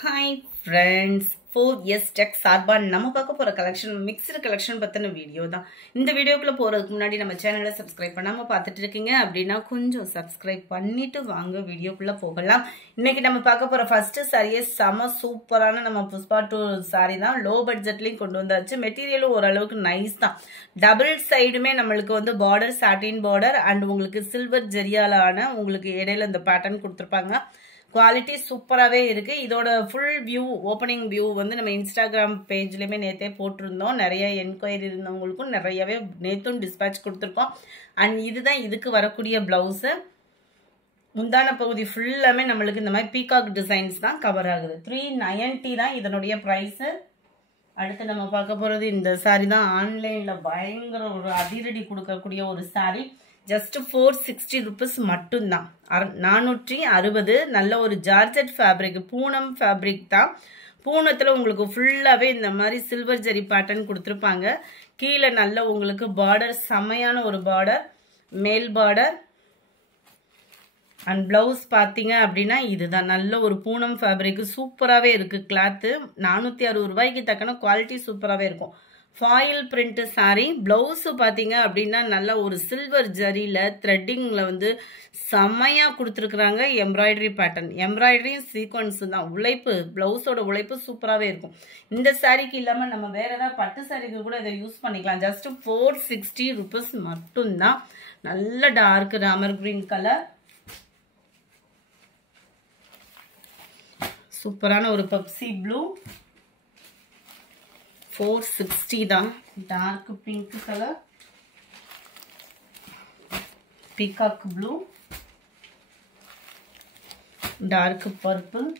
Hi friends, 4S Tech சார்பா நம்ம பார்க்க போற கலெக்ஷன் மிக்ஸ்டு கலெக்ஷன் பத்தின வீடியோ தான். இந்த வீடியோக்குள்ள போறதுக்கு முன்னாடி நம்ம சேனலை சப்ஸ்கிரைப் பண்ணாம பார்த்துட்டு இருக்கீங்க அப்படின்னா கொஞ்சம் சப்ஸ்கிரைப் பண்ணிட்டு வாங்க வீடியோக்குள்ள போகலாம். இன்னைக்கு நம்ம பார்க்க போற ஃபர்ஸ்ட் சாரியே செம சூப்பரான நம்ம புஷ்பா 2 சாரி தான். லோ பட்ஜெட்லயும் கொண்டு வந்தாச்சு. மெட்டீரியலும் ஓரளவுக்கு நைஸ் தான். டபுள் சைடுமே நம்மளுக்கு வந்து பார்டர் சாட்டின் பார்டர் அண்ட் உங்களுக்கு சில்வர் ஜெரியாலான உங்களுக்கு இடையில இந்த பேட்டர்ன் கொடுத்துருப்பாங்க. குவாலிட்டி சூப்பராகவே இருக்கு. இதோட ஃபுல் வியூ ஓப்பனிங் வியூ வந்து நம்ம இன்ஸ்டாகிராம் பேஜ்லயுமே நேற்றே போட்டிருந்தோம். நிறைய என்கொயரி இருந்தவங்களுக்கும் நிறையவே நேற்றும் டிஸ்பேச் கொடுத்துருக்கோம். அண்ட் இதுதான் இதுக்கு வரக்கூடிய பிளவுஸு. முந்தான பகுதி ஃபுல்லாமே நம்மளுக்கு இந்த மாதிரி பீகாக் டிசைன்ஸ் தான் கவர் ஆகுது. 390 தான் இதனுடைய ப்ரைஸு. அடுத்து நம்ம பார்க்க போகிறது இந்த சாரி தான். ஆன்லைனில் பயங்கர ஒரு அதிரடி கொடுக்கக்கூடிய ஒரு சாரி. ஜஸ்ட் 460 rupees மட்டும்தான். 460. நல்ல ஒரு ஜார்ஜெட் ஃபேப்ரிக், பூனம் ஃபேப்ரிக் தான். பூனத்தில் உங்களுக்கு ஃபுல்லாகவே இந்த மாதிரி சில்வர் ஜெரி பேட்டர்ன் கொடுத்துருப்பாங்க. கீழே நல்ல உங்களுக்கு பார்டர், செமையான ஒரு பார்டர், மேல் பார்டர். அண்ட் பிளவுஸ் பார்த்தீங்க அப்படின்னா இதுதான். நல்ல ஒரு பூனம் ஃபேப்ரிக் சூப்பராகவே இருக்குது. கிளாத்து 460 ரூபாய்க்கு தக்கன குவாலிட்டி சூப்பராகவே இருக்கும். Foil print sorry. பிளவுஸு பார்த்தீங்க அப்படின்னா நல்ல ஒரு சில்வர் ஜரியில் த்ரெட்டிங்கில் வந்து செம்மையாக கொடுத்துருக்குறாங்க. எம்ப்ராய்டரி பேட்டர்ன், எம்ப்ராய்டரியும் சீக்வன்ஸு தான். உழைப்பு, பிளவுஸோட உழைப்பு சூப்பராகவே இருக்கும். இந்த சாரிக்கு இல்லாமல் நம்ம வேற ஏதாவது பட்டு சாரிக்கு கூட இதை யூஸ் பண்ணிக்கலாம். ஜஸ்ட் 460 rupees மட்டும்தான். நல்ல டார்க் ராமர் கிரீன் கலர், சூப்பரான ஒரு பெப்சி ப்ளூ. 460 தான். Dark pink colour, peacock blue, dark purple.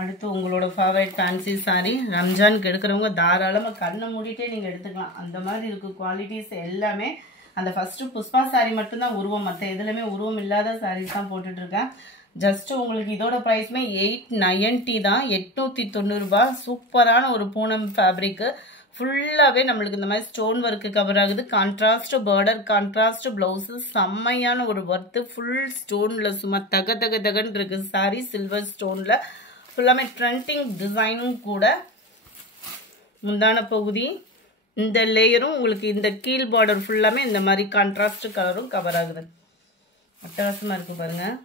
அடுத்து உங்களோட ஃபேவரட் ஃபேன்சி சாரி. ரம்ஜானுக்கு எடுக்கிறவங்க தாராளமாக கண்ணை மூடிட்டே நீங்கள் எடுத்துக்கலாம். அந்த மாதிரி இருக்குது குவாலிட்டிஸ் எல்லாமே. அந்த ஃபர்ஸ்ட் புஷ்பா சாரி மட்டும்தான் உருவம், மற்ற எதுலையுமே உருவம் இல்லாத சாரீஸ் தான் போட்டுட்ருக்கேன். ஜஸ்ட் உங்களுக்கு இதோட ப்ரைஸ்மே 890 தான். 890 ரூபாய். சூப்பரான ஒரு பூனம் ஃபேப்ரிக்கு. ஃபுல்லாகவே நம்மளுக்கு இந்த மாதிரி ஸ்டோன் ஒர்க்கு கவர் ஆகுது. கான்ட்ராஸ்ட் பார்டர், கான்ட்ராஸ்ட் பிளவுஸு, செம்மையான ஒரு ஒர்த்து. ஃபுல் ஸ்டோனில் சும்மா தக தக தகன்னு இருக்குது சாரி. சில்வர் ஸ்டோனில் ஃபுல்லாமே ட்ரெண்டிங் டிசைனும் கூட. முந்தான பகுதி இந்த லேயரும் உங்களுக்கு இந்த கீழ் பார்டர் ஃபுல்லாமே இந்த மாதிரி கான்ட்ராஸ்ட் கலரும் கவர் ஆகுது. அட்டகாசமாக இருக்குது பாருங்கள்.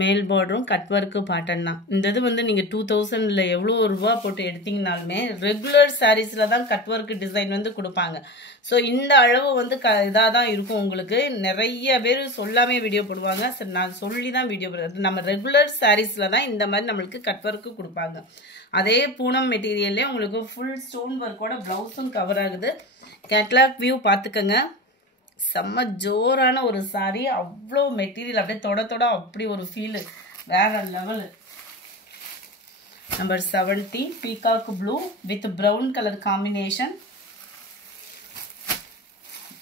மேல் பார்டரும் கட் ஒர்க்கு பேட்டர்ன் தான். இந்த இது வந்து நீங்கள் 2000 எவ்வளோ ரூபா போட்டு எடுத்தீங்கனாலுமே ரெகுலர் சாரீஸில் தான் கட் ஒர்க்கு டிசைன் வந்து கொடுப்பாங்க. ஸோ இந்த அளவு வந்து இதாக தான் இருக்கும். உங்களுக்கு நிறைய பேர் சொல்லாமே வீடியோ போடுவாங்க. சரி, நான் சொல்லி தான் வீடியோ போடுறது. நம்ம ரெகுலர் சாரீஸில் தான் இந்த மாதிரி நம்மளுக்கு கட் ஒர்க்கு கொடுப்பாங்க. அதே பூனம் மெட்டீரியல்லே உங்களுக்கு ஃபுல் ஸ்டோன் ஒர்க்கோட ப்ளவுஸும் கவர் ஆகுது. கேட்லாக் வியூ பார்த்துக்கங்க. செம்ம ஜோரான ஒரு சாரி. அவ்வளோ மெட்டீரியல் அப்படியே தொட அப்படி ஒரு ஃபீலு, வேற level. Number 70 peacock blue with brown colour combination.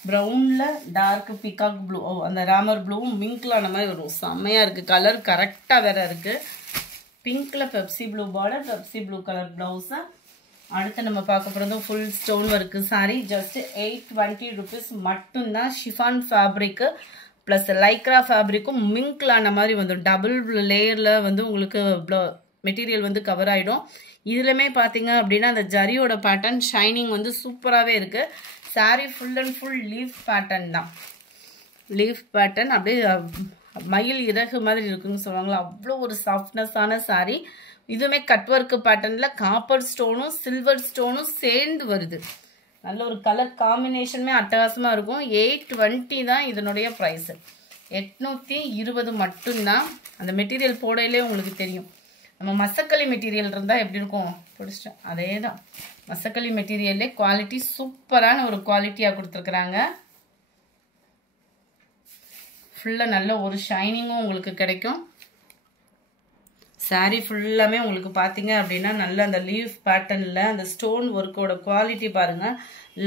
ப்ரௌன்ல டார்க் பீகாக் ப்ளூ, அந்த ராமர் ப்ளூவும் மிங்க்ல அந்த மாதிரி வரும். செம்மையா இருக்கு. கலர் கரெக்டாக வேற இருக்கு. பிங்க்ல Pepsi blue border, Pepsi blue colour blouse. அடுத்து நம்ம பார்க்க போகிறது full stone work sari. Just 820 rupees மட்டும்தான். ஷிஃபான் ஃபேப்ரிக்கு ப்ளஸ் லைக்ரா ஃபேப்ரிக்கும் மிங்க்லான மாதிரி வந்து டபுள் லேயரில் வந்து உங்களுக்கு மெட்டீரியல் வந்து கவர் ஆகிடும். இதுலையுமே பார்த்தீங்க அப்படின்னா அந்த ஜரியோட பேட்டர்ன் ஷைனிங் வந்து சூப்பராகவே இருக்குது. Sorry full and full leaf pattern தான். லீஃப் பேட்டர்ன் அப்படியே மயில் இறகு மாதிரி இருக்குன்னு சொல்லுவாங்களா, அவ்வளோ ஒரு சாஃப்ட்னஸான சாரி. இதுவுமே கட் ஒர்க்கு பேட்டர்னில் காப்பர் ஸ்டோனும் சில்வர் ஸ்டோனும் சேர்ந்து வருது. நல்ல ஒரு கலர் காம்பினேஷனுமே அட்டகாசமாக இருக்கும். 820 தான் இதனுடைய ப்ரைஸு. 820 மட்டும்தான். அந்த மெட்டீரியல் போடையிலே உங்களுக்கு தெரியும். நம்ம மசக்களி மெட்டீரியல் இருந்தால் எப்படி இருக்கும், பிடிச்சிட்டேன். அதே தான் மசக்களி மெட்டீரியல்லே குவாலிட்டி சூப்பரான ஒரு குவாலிட்டியாக கொடுத்துருக்குறாங்க. ஃபுல்லாக நல்ல ஒரு ஷைனிங்கும் உங்களுக்கு கிடைக்கும். சாரி ஃபுல்லாமே உங்களுக்கு பார்த்தீங்க அப்படின்னா நல்ல அந்த லீஃப் பேட்டர்னில் அந்த ஸ்டோன் ஒர்க்கோட குவாலிட்டி பாருங்கள்.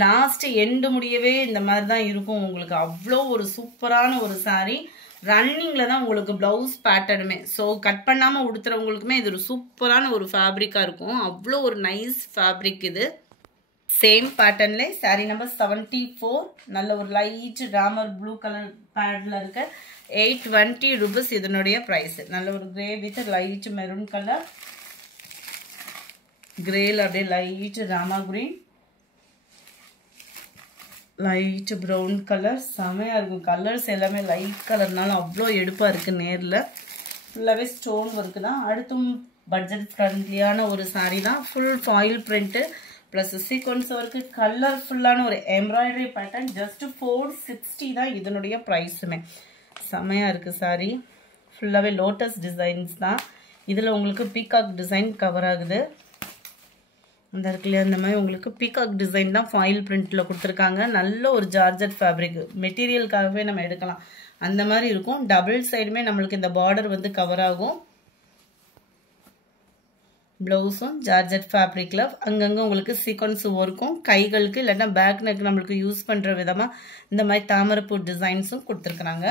லாஸ்ட் எண்டு முடியவே இந்த மாதிரி தான் இருக்கும் உங்களுக்கு. அவ்வளோ ஒரு சூப்பரான ஒரு சாரி. ரன்னிங்கில் தான் உங்களுக்கு ப்ளவுஸ் பேட்டர்னுமே. ஸோ கட் பண்ணாமல் உடுத்துறவங்களுக்குமே இது ஒரு சூப்பரான ஒரு ஃபேப்ரிக்காக இருக்கும். அவ்வளோ ஒரு நைஸ் ஃபேப்ரிக் இது. சேம் பேட்டர்ன்ல சாரி நம்பர் 74. நல்ல ஒரு லைட் ராமர் ப்ளூ கலர் பேட்ல இருக்க 820 rupees இதனுடைய price. நல்ல ஒரு grey with light maroon color. Grey அப்படியே light rama green. Light brown color. செமையா இருக்கும். கலர்ஸ் எல்லாமே லைட் கலர்னால அவ்வளோ எடுப்பா இருக்கு நேர்ல. ஃபுல்லாவே ஸ்டோன் ஒர்க் தான். அடுத்தும் பட்ஜெட் ஃப்ரெண்ட்லியான ஒரு saree தான். Full foil print plus sequence work கலர்ஃபுல்லான ஒரு எம்ப்ராய்டரி பேட்டர்ன். ஜஸ்ட் 460 தான் இதனுடைய ப்ரைஸுமே. செமையாக இருக்குது சாரி. ஃபுல்லாகவே லோட்டஸ் டிசைன்ஸ் தான். இதில் உங்களுக்கு பீகாக் டிசைன் கவர் ஆகுது. அந்த இருக்குல்லையா அந்த மாதிரி உங்களுக்கு பீகாக் டிசைன் தான் ஃபாயில் பிரிண்டில் கொடுத்துருக்காங்க. நல்ல ஒரு ஜார்ஜெட் ஃபேப்ரிக் மெட்டீரியலுக்காகவே நம்ம எடுக்கலாம். அந்த மாதிரி இருக்கும். டபுள் சைடுமே நம்மளுக்கு இந்த பார்டர் வந்து கவர் ஆகும். ப்ளவுஸும் ஜார்ஜெட் ஃபேப்ரிக்கில் அங்கங்கே உங்களுக்கு சீக்வன்ஸ் ஒர்க்கும் கைகளுக்கு இல்லைன்னா பேக் நெக் நம்மளுக்கு யூஸ் பண்ணுற விதமாக இந்த மாதிரி தாமரைப்பூ டிசைன்ஸும் கொடுத்துருக்குறாங்க.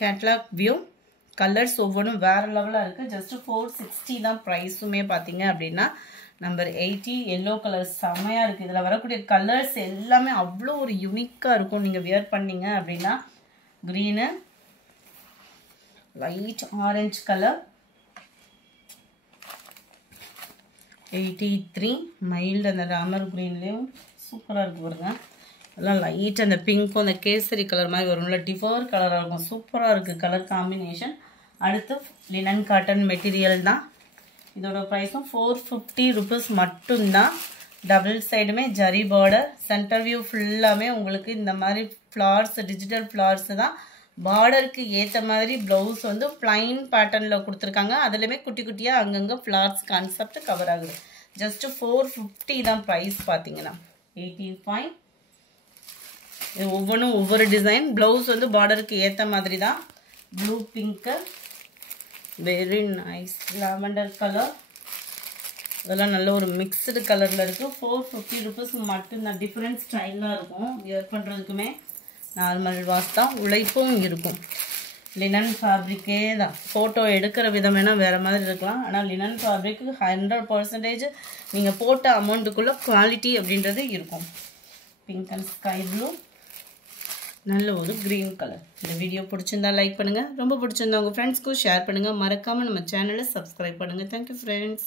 கேட்லாக் வியூ கலர்ஸ் ஒவ்வொன்றும் வேறு லெவலாக இருக்குது. ஜஸ்ட் 460 தான் ப்ரைஸுமே பார்த்தீங்க அப்படின்னா. நம்பர் 80 எல்லோ கலர் செம்மையாக இருக்குது. இதில் வரக்கூடிய கலர்ஸ் எல்லாமே அவ்வளோ ஒரு யூனிக்காக இருக்கும். நீங்கள் வியர் பண்ணீங்க அப்படின்னா green, light orange colour, 83 mild அந்த ராமர் க்ரீன்லேயும் சூப்பராக இருக்குது பாருங்க. எல்லாம் லைட் அந்த பிங்க்கும் அந்த கேசரி கலர் மாதிரி வரும்ல, டிஃபர் கலராக இருக்கும். சூப்பராக இருக்குது கலர் காம்பினேஷன். அடுத்து லினன் காட்டன் மெட்டீரியல் தான். இதோட ப்ரைஸும் 450 rupees மட்டும்தான். டபுள் சைடுமே ஜரி பார்டர். சென்டர் வியூ ஃபுல்லாமே உங்களுக்கு இந்த மாதிரி ஃப்ளார்ஸ் டிஜிட்டல் ஃப்ளார்ஸ் தான். பார்டருக்கு ஏற்ற மாதிரி ப்ளவுஸ் வந்து பிளைன் பேட்டர்னில் கொடுத்துருக்காங்க. அதுலேயுமே குட்டி குட்டியாக அங்கங்கே ஃப்ளார்ஸ் கான்செப்ட் கவர் ஆகுது. ஜஸ்ட் 450 தான் ப்ரைஸ் பார்த்தீங்கன்னா. 85 இது ஒவ்வொன்றும் ஒவ்வொரு டிசைன். ப்ளவுஸ் வந்து பார்டருக்கு ஏற்ற மாதிரி தான். Blue pink, very nice lavender colour. இதெல்லாம் நல்ல ஒரு மிக்சடு கலரில் இருக்குது. 450 rupees மட்டும்தான். டிஃப்ரெண்ட் ஸ்டைலாக இருக்கும். வியர் பண்ணுறதுக்குமே நார்மல் வாஷ் தான். உழைப்பும் இருக்கும். லினன் ஃபேப்ரிக்கே தான். ஃபோட்டோ எடுக்கிற விதம் வேணால் வேறு மாதிரி இருக்கலாம். ஆனால் லினன் ஃபேப்ரிக்கு 100% நீங்கள் போட்ட அமௌண்ட்டுக்குள்ளே குவாலிட்டி அப்படின்றது இருக்கும். பிங்க் அண்ட் ஸ்கை ப்ளூ, நல்ல ஒரு க்ரீன் கலர். இந்த வீடியோ பிடிச்சிருந்தா லைக் பண்ணுங்கள். ரொம்ப பிடிச்சிருந்தா உங்கள் ஃப்ரெண்ட்ஸ்க்கும் ஷேர் பண்ணுங்கள். மறக்காமல் நம்ம சேனலை சப்ஸ்கிரைப் பண்ணுங்கள். Thank you friends.